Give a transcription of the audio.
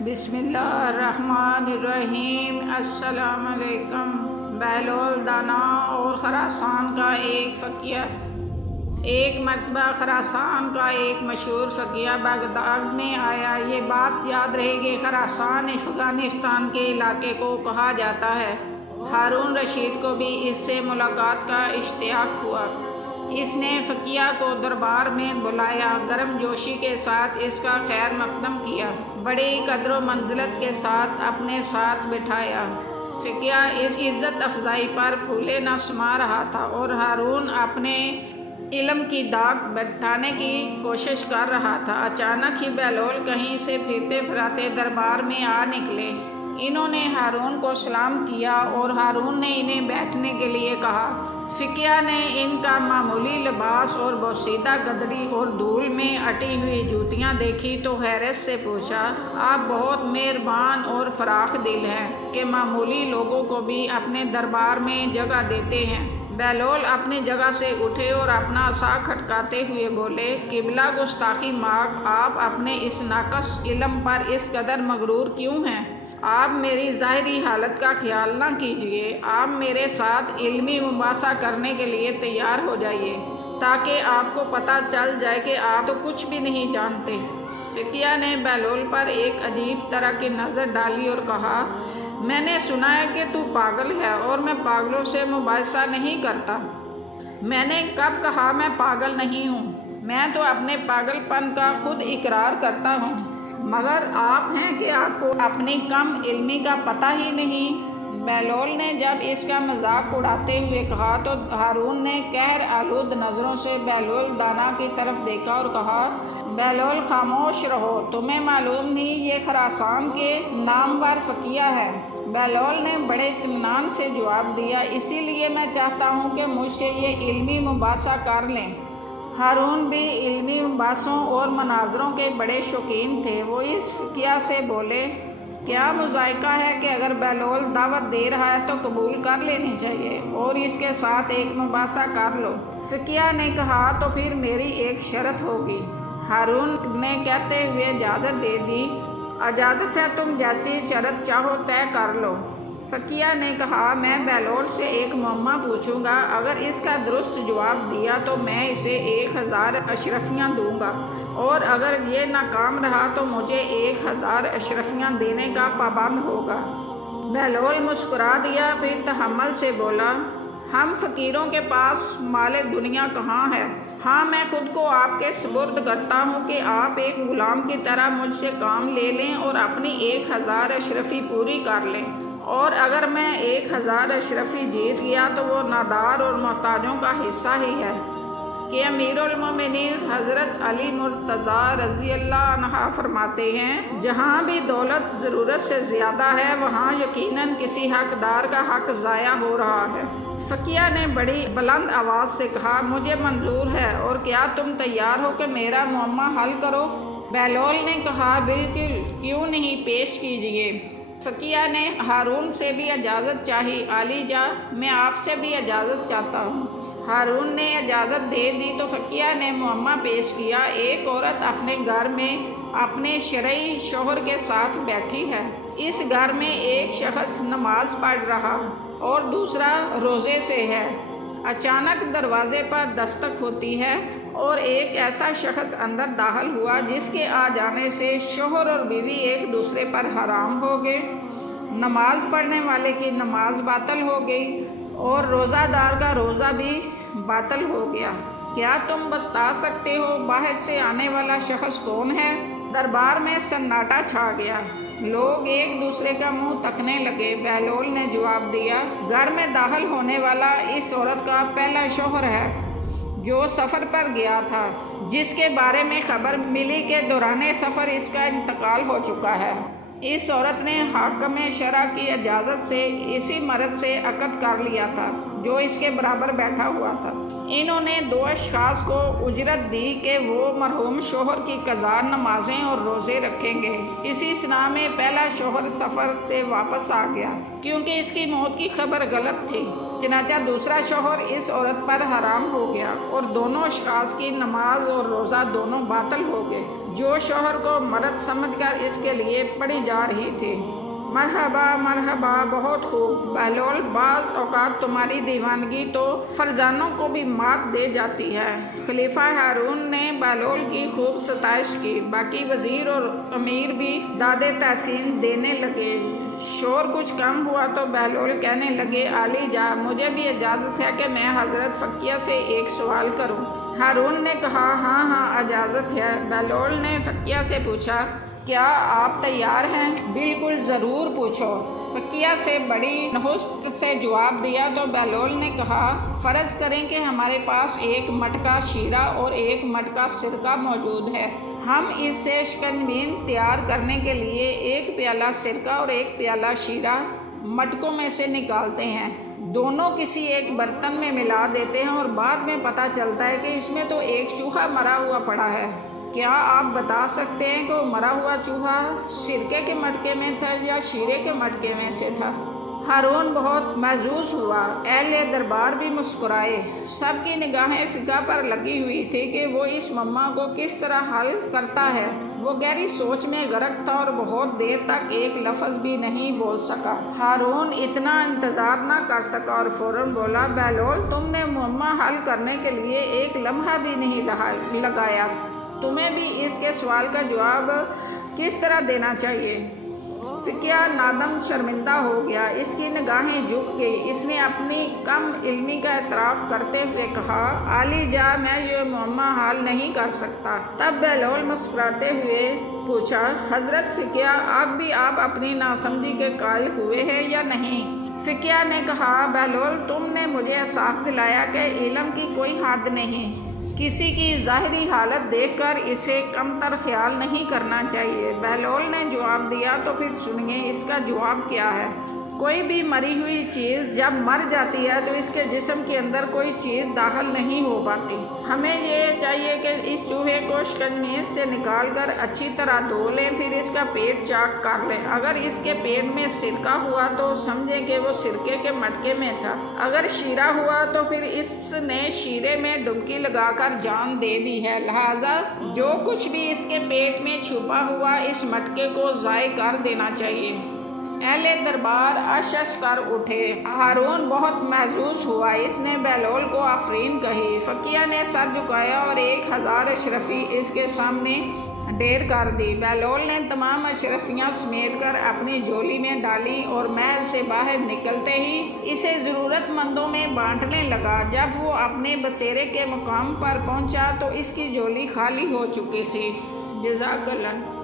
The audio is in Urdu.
بسم اللہ الرحمن الرحیم۔ السلام علیکم۔ بہلول دانا اور خراسان کا ایک فقیہ۔ ایک مرتبہ خراسان کا ایک مشہور فقیہ بغداد میں آیا۔ یہ بات یاد رہے کہ خراسان افغانستان کے علاقے کو کہا جاتا ہے۔ ہارون رشید کو بھی اس سے ملاقات کا اشتیاق ہوا۔ اس نے فقیہ کو دربار میں بلایا، گرم جوشی کے ساتھ اس کا خیر مقدم کیا، بڑی قدر و منزلت کے ساتھ اپنے ساتھ بٹھایا۔ فقیہ اس عزت افزائی پر پھولے نہ سما رہا تھا اور ہارون اپنے علم کی داغ بٹھانے کی کوشش کر رہا تھا۔ اچانک ہی بہلول کہیں سے پھرتے پھراتے دربار میں آ نکلے۔ انہوں نے ہارون کو سلام کیا اور ہارون نے انہیں بیٹھنے کے لیے کہا۔ فقیہ نے ان کا معمولی لباس اور بوسیدہ گدڑی اور دھول میں اٹی ہوئی جوتیاں دیکھی تو حیرت سے پوچھا، آپ بہت مہربان اور فراخ دل ہیں کہ معمولی لوگوں کو بھی اپنے دربار میں جگہ دیتے ہیں۔ بہلول اپنی جگہ سے اٹھے اور اپنا عصا کھٹکاتے ہوئے بولے، قبلہ گستاخی ماغ، آپ اپنے اس ناقص علم پر اس قدر مغرور کیوں ہیں؟ آپ میری ظاہری حالت کا خیال نہ کیجیے، آپ میرے ساتھ علمی مباحثہ کرنے کے لیے تیار ہو جائیے تاکہ آپ کو پتہ چل جائے کہ آپ تو کچھ بھی نہیں جانتے۔ فقیہ نے بہلول پر ایک عجیب طرح کی نظر ڈالی اور کہا، میں نے سنا ہے کہ تو پاگل ہے اور میں پاگلوں سے مباحثہ نہیں کرتا۔ میں نے کب کہا میں پاگل نہیں ہوں؟ میں تو اپنے پاگل پن کا خود اقرار کرتا ہوں، مگر آپ ہیں کہ آپ کو اپنی کم علمی کا پتہ ہی نہیں۔ بہلول نے جب اس کا مذاق اڑاتے ہوئے کہا تو ہارون نے قہر آلود نظروں سے بہلول دانا کی طرف دیکھا اور کہا، بہلول خاموش رہو، تمہیں معلوم نہیں یہ خراسان کے نامور فقیہ ہے؟ بہلول نے بڑے اطمینان سے جواب دیا، اسی لیے میں چاہتا ہوں کہ مجھ سے یہ علمی مباحثہ کر لیں۔ ہارون بھی علمی مباحثوں اور مناظروں کے بڑے شوقین تھے۔ وہ اس فقیہ سے بولے، کیا مذائقہ ہے کہ اگر بہلول دعوت دے رہا ہے تو قبول کر لینی چاہیے اور اس کے ساتھ ایک مباحثہ کر لو۔ فقیہ نے کہا، تو پھر میری ایک شرط ہوگی۔ ہارون نے کہتے ہوئے اجازت دے دی، اجازت ہے، تم جیسی شرط چاہو طے کر لو۔ فقیہ نے کہا، میں بہلول سے ایک معمہ پوچھوں گا، اگر اس کا درست جواب دیا تو میں اسے 1000 اشرفیاں دوں گا اور اگر یہ ناکام رہا تو مجھے 1000 اشرفیاں دینے کا پابند ہوگا۔ بہلول مسکرا دیا، پھر تحمل سے بولا، ہم فقیروں کے پاس مال دنیا کہاں ہے؟ ہاں، میں خود کو آپ کے سپرد کرتا ہوں کہ آپ ایک غلام کی طرح مجھ سے کام لے لیں اور اپنی 1000 اشرفی پوری کر لیں، اور اگر میں 1000 اشرفی جیت گیا تو وہ نادار اور محتاجوں کا حصہ ہی ہے کہ امیر المومنین حضرت علی مرتضیٰ رضی اللہ عنہ فرماتے ہیں، جہاں بھی دولت ضرورت سے زیادہ ہے وہاں یقیناً کسی حقدار کا حق ضائع ہو رہا ہے۔ فقیہ نے بڑی بلند آواز سے کہا، مجھے منظور ہے، اور کیا تم تیار ہو کہ میرا معمہ حل کرو؟ بہلول نے کہا، بالکل، کیوں نہیں، پیش کیجیے۔ فقیہ نے ہارون سے بھی اجازت چاہی، علی جا، میں آپ سے بھی اجازت چاہتا ہوں۔ ہارون نے اجازت دے دی تو فقیہ نے معمہ پیش کیا، ایک عورت اپنے گھر میں اپنے شرعی شوہر کے ساتھ بیٹھی ہے۔ اس گھر میں ایک شخص نماز پڑھ رہا اور دوسرا روزے سے ہے۔ اچانک دروازے پر دستک ہوتی ہے اور ایک ایسا شخص اندر داخل ہوا جس کے آ جانے سے شوہر اور بیوی ایک دوسرے پر حرام ہو گئے، نماز پڑھنے والے کی نماز باطل ہو گئی اور روزہ دار کا روزہ بھی باطل ہو گیا۔ کیا تم بتا سکتے ہو باہر سے آنے والا شخص کون ہے؟ دربار میں سناٹا چھا گیا، لوگ ایک دوسرے کا منہ تکنے لگے۔ بہلول نے جواب دیا، گھر میں داخل ہونے والا اس عورت کا پہلا شوہر ہے جو سفر پر گیا تھا، جس کے بارے میں خبر ملی کہ دوران سفر اس کا انتقال ہو چکا ہے۔ اس عورت نے حاکم شرع کی اجازت سے اسی مرد سے عقد کر لیا تھا جو اس کے برابر بیٹھا ہوا تھا۔ انہوں نے 2 اشخاص کو اجرت دی کہ وہ مرحوم شوہر کی قضا نمازیں اور روزے رکھیں گے۔ اسی سنا میں پہلا شوہر سفر سے واپس آ گیا کیونکہ اس کی موت کی خبر غلط تھی، چنانچہ دوسرا شوہر اس عورت پر حرام ہو گیا اور دونوں اشخاص کی نماز اور روزہ دونوں باطل ہو گئے جو شوہر کو مرد سمجھ کر اس کے لیے پڑھی جا رہی تھی۔ مرحبا مرحبا، بہت خوب بہلول، بعض اوقات تمہاری دیوانگی تو فرزانوں کو بھی مات دے جاتی ہے۔ خلیفہ ہارون نے بہلول کی خوب ستائش کی، باقی وزیر اور امیر بھی داد تحسین دینے لگے۔ شور کچھ کم ہوا تو بہلول کہنے لگے، عالی جا، مجھے بھی اجازت ہے کہ میں حضرت فقیہ سے ایک سوال کروں؟ ہارون نے کہا، ہاں ہاں اجازت ہے۔ بہلول نے فقیہ سے پوچھا، کیا آپ تیار ہیں؟ بالکل، ضرور پوچھو۔ فقیہ سے بڑی نحوست سے جواب دیا تو بہلول نے کہا، فرض کریں کہ ہمارے پاس ایک مٹکا شیرہ اور ایک مٹکا سرکہ موجود ہے۔ ہم اس سے شکنجبین تیار کرنے کے لیے ایک پیالہ سرکہ اور ایک پیالہ شیرہ مٹکوں میں سے نکالتے ہیں، دونوں کسی ایک برتن میں ملا دیتے ہیں اور بعد میں پتہ چلتا ہے کہ اس میں تو ایک چوہا مرا ہوا پڑا ہے۔ کیا آپ بتا سکتے ہیں کہ وہ مرا ہوا چوہا سرکے کے مٹکے میں تھا یا شیرے کے مٹکے میں سے تھا؟ ہارون بہت محظوظ ہوا، اہل دربار بھی مسکرائے، سب کی نگاہیں فقہ پر لگی ہوئی تھی کہ وہ اس معمہ کو کس طرح حل کرتا ہے۔ وہ گہری سوچ میں غرق تھا اور بہت دیر تک ایک لفظ بھی نہیں بول سکا۔ ہارون اتنا انتظار نہ کر سکا اور فوراً بولا، بہلول، تم نے معمہ حل کرنے کے لیے ایک لمحہ بھی نہیں لگایا، تمہیں بھی اس کے سوال کا جواب کس طرح دینا چاہیے؟ فقیہ نادم شرمندہ ہو گیا، اس کی نگاہیں جھک گئی، اس نے اپنی کم علمی کا اعتراف کرتے ہوئے کہا، عالی جا، میں یہ معمہ حل نہیں کر سکتا۔ تب بہلول مسکراتے ہوئے پوچھا، حضرت فقیہ، آپ اپنی ناسمجھی کے قائل ہوئے ہیں یا نہیں؟ فقیہ نے کہا، بہلول، تم نے مجھے احساس دلایا کہ علم کی کوئی حد نہیں، کسی کی ظاہری حالت دیکھ کر اسے کم تر خیال نہیں کرنا چاہیے۔ بہلول نے جواب دیا، تو پھر سنیے اس کا جواب کیا ہے۔ کوئی بھی مری ہوئی چیز جب مر جاتی ہے تو اس کے جسم کے اندر کوئی چیز داخل نہیں ہو پاتی۔ ہمیں یہ چاہیے کہ اس چوہے کو شکنجبین سے نکال کر اچھی طرح دھو لیں، پھر اس کا پیٹ چاک کر لیں۔ اگر اس کے پیٹ میں سرکہ ہوا تو سمجھیں کہ وہ سرکے کے مٹکے میں تھا، اگر شیرہ ہوا تو پھر اس نے شیرے میں ڈبکی لگا کر جان دے دی ہے، لہٰذا جو کچھ بھی اس کے پیٹ میں چھپا ہوا اس مٹکے کو ضائع کر دینا چاہیے۔ اہل دربار اش اش کر اٹھے۔ ہارون بہت محظوظ ہوا، اس نے بہلول کو آفرین کہی۔ فقیہ نے سر جھکایا اور 1000 اشرفی اس کے سامنے ڈھیر کر دی۔ بہلول نے تمام اشرفیاں سمیٹ کر اپنی جھولی میں ڈالی اور محل سے باہر نکلتے ہی اسے ضرورت مندوں میں بانٹنے لگا۔ جب وہ اپنے بسیرے کے مقام پر پہنچا تو اس کی جھولی خالی ہو چکی تھی۔ جزاک اللہ۔